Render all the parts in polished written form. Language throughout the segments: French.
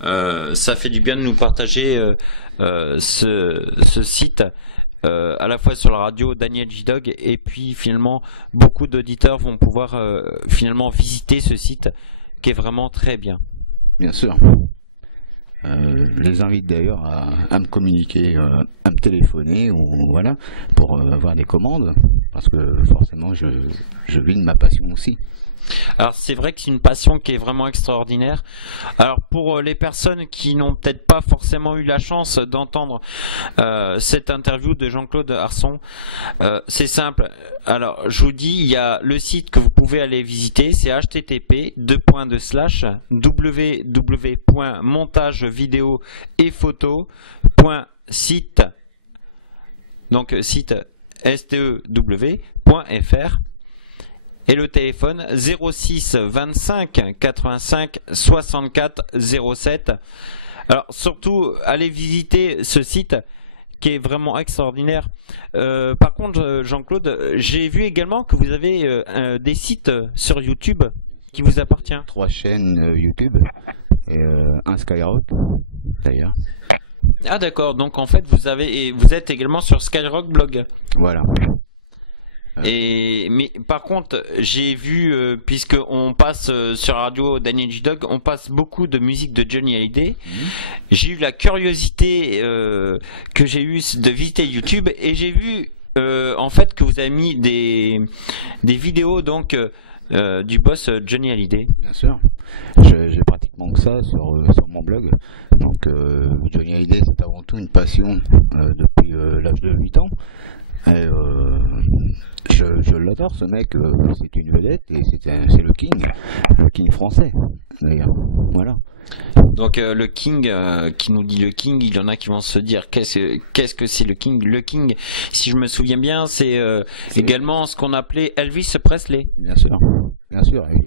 Ça fait du bien de nous partager ce site. À la fois sur la radio Daniel J-Dog et puis finalement beaucoup d'auditeurs vont pouvoir finalement visiter ce site qui est vraiment très bien. Bien sûr. Je les invite d'ailleurs à me communiquer, à me téléphoner ou voilà pour avoir des commandes parce que forcément je vis de ma passion aussi. Alors c'est vrai que c'est une passion qui est vraiment extraordinaire. Alors pour les personnes qui n'ont peut-être pas forcément eu la chance d'entendre cette interview de Jean-Claude Arson, c'est simple. Alors je vous dis, il y a le site que vous pouvez aller visiter, c'est http://www.montagevideo-et-photo.site, donc site stew.fr. Et le téléphone 06 25 85 64 07. Alors surtout, allez visiter ce site qui est vraiment extraordinaire. Par contre, Jean-Claude, j'ai vu également que vous avez des sites sur YouTube qui vous appartiennent. 3 chaînes YouTube et un Skyrock d'ailleurs. Ah d'accord, donc en fait vous êtes également sur Skyrock Blog. Voilà. Mais par contre, j'ai vu, puisque on passe sur la radio Daniel J-Dog, on passe beaucoup de musique de Johnny Hallyday. J'ai eu la curiosité que j'ai eue de visiter YouTube et j'ai vu en fait que vous avez mis des vidéos donc du boss Johnny Hallyday. Bien sûr. J'ai pratiquement que ça sur mon blog. Donc Johnny Hallyday, c'est avant tout une passion depuis l'âge de 8 ans. Et, je l'adore ce mec, c'est une vedette et c'est le king français d'ailleurs. Voilà. Donc le King, qui nous dit le King, il y en a qui vont se dire qu'est-ce que c'est le King. Le King, si je me souviens bien, c'est également ce qu'on appelait Elvis Presley. Bien sûr,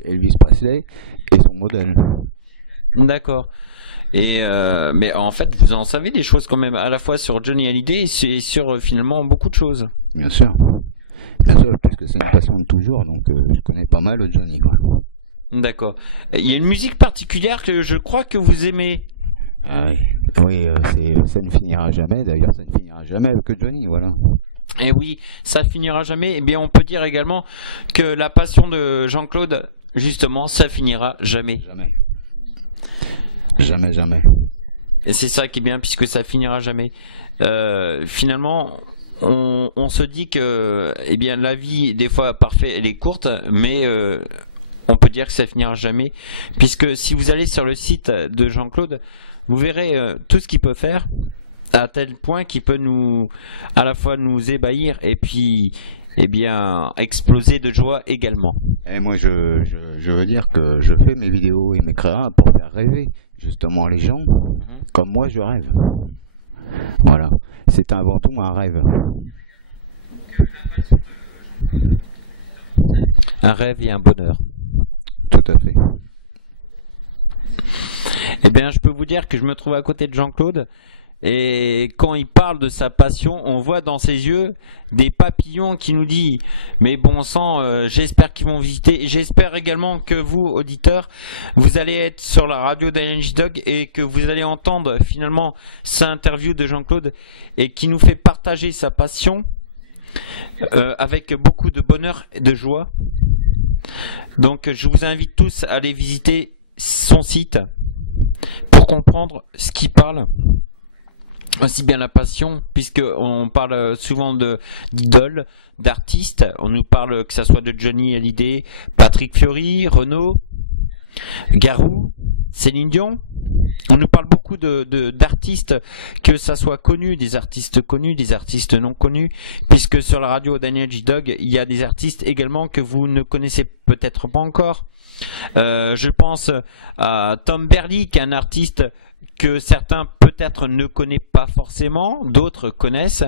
Elvis Presley et son modèle. D'accord. Et mais en fait, vous en savez des choses quand même, à la fois sur Johnny Hallyday et sur finalement beaucoup de choses. Bien sûr, puisque c'est une passion de toujours, donc je connais pas mal le Johnny, quoi. D'accord. Il y a une musique particulière que je crois que vous aimez. Ah oui, ça ne finira jamais. D'ailleurs, ça ne finira jamais avec Johnny, voilà. Et oui, ça finira jamais. Eh bien, on peut dire également que la passion de Jean-Claude, justement, ça finira jamais. Jamais. Et c'est ça qui est bien, puisque ça finira jamais. Finalement, on se dit que, eh bien, la vie, des fois, parfait, elle est courte, mais on peut dire que ça finira jamais, puisque si vous allez sur le site de Jean-Claude, vous verrez tout ce qu'il peut faire, à tel point qu'il peut à la fois nous ébahir et puis, eh bien, exploser de joie également. Et moi, je veux dire que je fais mes vidéos et mes créas pour faire rêver justement les gens, comme moi je rêve. Voilà, c'est avant tout un rêve. Un rêve et un bonheur. Tout à fait. Eh bien, je peux vous dire que je me trouve à côté de Jean-Claude. Et quand il parle de sa passion, on voit dans ses yeux des papillons qui nous disent mais bon sang, j'espère qu'ils vont visiter. Et j'espère également que vous, auditeurs, vous allez être sur la radio Daniel J-Dog et que vous allez entendre finalement cette interview de Jean-Claude et qui nous fait partager sa passion avec beaucoup de bonheur et de joie. Donc je vous invite tous à aller visiter son site pour comprendre ce qu'il parle. Aussi bien la passion, puisque on parle souvent d'idoles, d'artistes. On nous parle que ça soit de Johnny Hallyday, Patrick Fiori, Renaud, Garou, Céline Dion. On nous parle beaucoup d'artistes, que ça soit connu, des artistes connus, des artistes non connus, puisque sur la radio Daniel J-Dog, il y a des artistes également que vous ne connaissez peut-être pas encore. Je pense à Tom Berly, qui est un artiste que certains peut-être ne connaissent pas forcément, d'autres connaissent.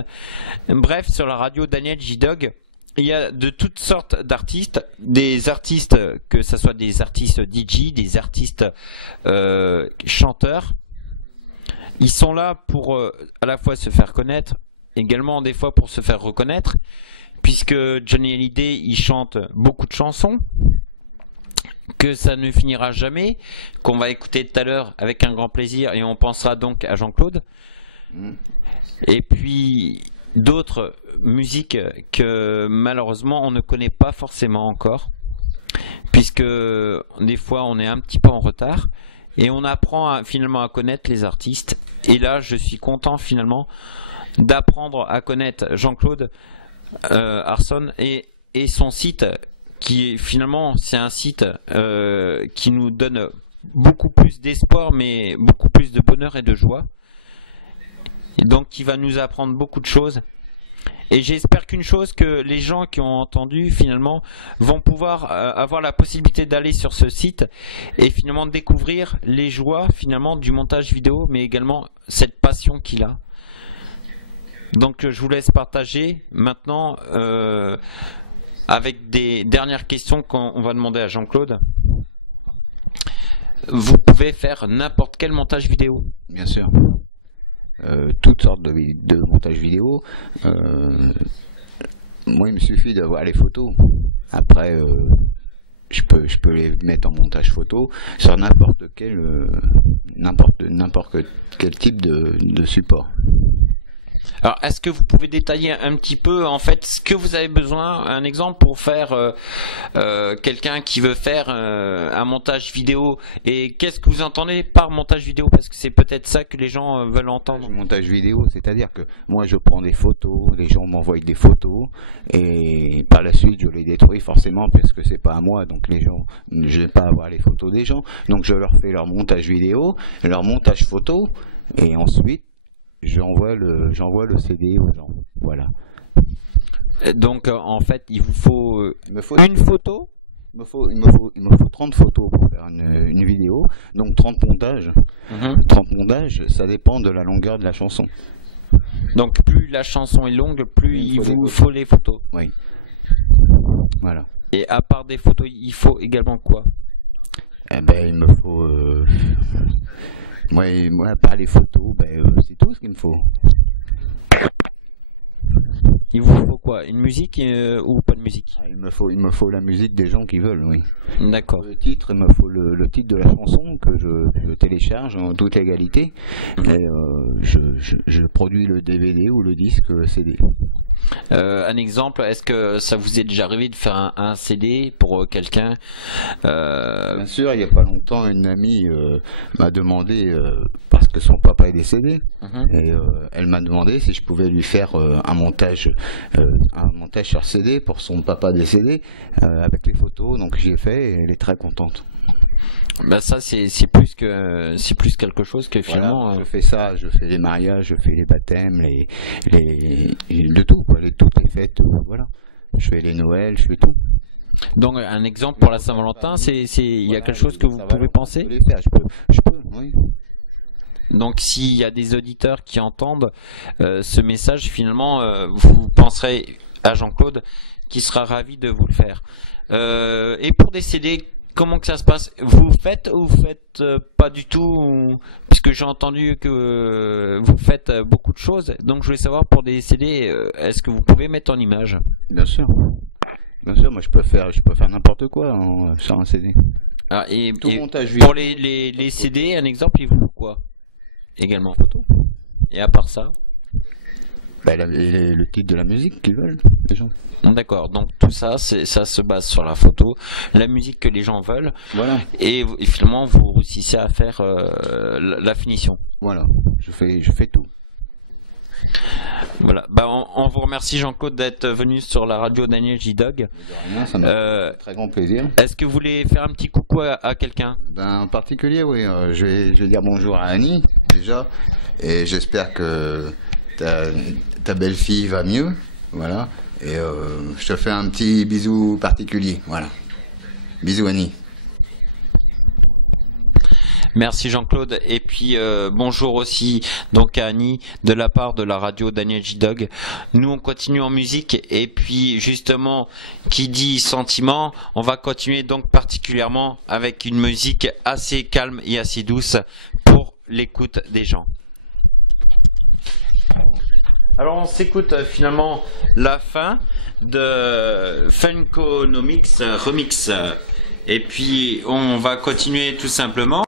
Bref, sur la radio Daniel J-Dog, il y a de toutes sortes d'artistes, des artistes, que ce soit des artistes DJ, des artistes chanteurs. Ils sont là pour à la fois se faire connaître, également des fois pour se faire reconnaître, puisque Johnny Hallyday, il chante beaucoup de chansons. que ça ne finira jamais, qu'on va écouter tout à l'heure avec un grand plaisir, et on pensera donc à Jean-Claude. Et puis d'autres musiques que malheureusement on ne connaît pas forcément encore, puisque des fois on est un petit peu en retard et on apprend finalement à connaître les artistes. Et là je suis content finalement d'apprendre à connaître Jean-Claude Arson et son site, qui est finalement c'est un site qui nous donne beaucoup plus d'espoir, mais beaucoup plus de bonheur et de joie, et donc qui va nous apprendre beaucoup de choses. Et j'espère qu'une chose, que les gens qui ont entendu finalement vont pouvoir avoir la possibilité d'aller sur ce site et finalement découvrir les joies finalement du montage vidéo, mais également cette passion qu'il a. Donc je vous laisse partager maintenant avec des dernières questions qu'on va demander à Jean-Claude. Vous pouvez faire n'importe quel montage vidéo? Bien sûr. Toutes sortes de montage vidéo. Moi, il me suffit d'avoir les photos. Après, je peux les mettre en montage photo sur n'importe quel type de support. Alors, est-ce que vous pouvez détailler un petit peu, en fait, ce que vous avez besoin, un exemple pour faire quelqu'un qui veut faire un montage vidéo, et qu'est-ce que vous entendez par montage vidéo? Parce que c'est peut-être ça que les gens veulent entendre. Montage vidéo, c'est-à-dire que moi je prends des photos, les gens m'envoient des photos, et par la suite je les détruis forcément parce que c'est pas à moi, donc les gens, je vais pas avoir les photos des gens, donc je leur fais leur montage vidéo, leur montage photo, et ensuite j'envoie le CD aux gens. Voilà. Donc en fait, il vous faut, une photo. Il me faut 30 photos pour faire une vidéo. Donc 30 montages. 30 montages, ça dépend de la longueur de la chanson. Donc plus la chanson est longue, plus il vous faut les photos. Oui. Voilà. Et à part des photos, il faut également quoi? Eh ben, il me faut moi, par les photos, c'est tout ce qu'il me faut. Il vous faut quoi? Une musique ou pas de musique? Il me faut la musique des gens qui veulent, oui. D'accord. Le titre, il me faut le titre de la chanson que je télécharge en toute égalité. Et je produis le DVD ou le disque CD. Un exemple, est-ce que ça vous est déjà arrivé de faire un CD pour quelqu'un? Bien sûr, il n'y a pas longtemps, une amie m'a demandé, parce que son papa est décédé, et elle m'a demandé si je pouvais lui faire un montage sur CD pour son papa décédé, avec les photos, donc j'y ai fait et elle est très contente. Bah ça c'est plus quelque chose que finalement. Voilà, je fais ça, je fais les mariages, je fais les baptêmes, de tout quoi, toutes les fêtes, voilà. Je fais les Noëls, je fais tout. Donc un exemple pour la Saint-Valentin, il y a quelque chose que vous pouvez penser? Je peux, oui. Donc s'il y a des auditeurs qui entendent ce message, finalement, vous penserez à Jean-Claude qui sera ravi de vous le faire. Et pour des CD, comment que ça se passe? Vous faites ou vous faites pas du tout? Puisque j'ai entendu que vous faites beaucoup de choses. Donc je voulais savoir, pour des CD, est-ce que vous pouvez mettre en image? Bien sûr. Bien sûr, moi je peux faire n'importe quoi sur un CD. Ah, et montage pour les CD, un exemple, il vous faut quoi? Également photo. Et à part ça? Le titre de la musique qu'ils veulent, les gens. D'accord, donc tout ça, ça se base sur la photo, la musique que les gens veulent, voilà. Et finalement vous réussissez à faire la finition. Voilà, je fais tout. Voilà, on vous remercie Jean-Claude d'être venu sur la radio Daniel J-Dog. De rien, ça m'a fait un très grand plaisir. Est-ce que vous voulez faire un petit coucou à quelqu'un? En particulier, oui, je vais dire bonjour à Annie, déjà, et j'espère que ta belle-fille va mieux, voilà. Et je te fais un petit bisou particulier, voilà. Bisous Annie. Merci Jean-Claude, et puis bonjour aussi donc à Annie de la part de la radio Daniel J-Dog. Nous on continue en musique, et puis justement qui dit sentiment, on va continuer donc particulièrement avec une musique assez calme et assez douce pour l'écoute des gens. Alors on s'écoute finalement la fin de Funkonomics Remix, Et puis on va continuer tout simplement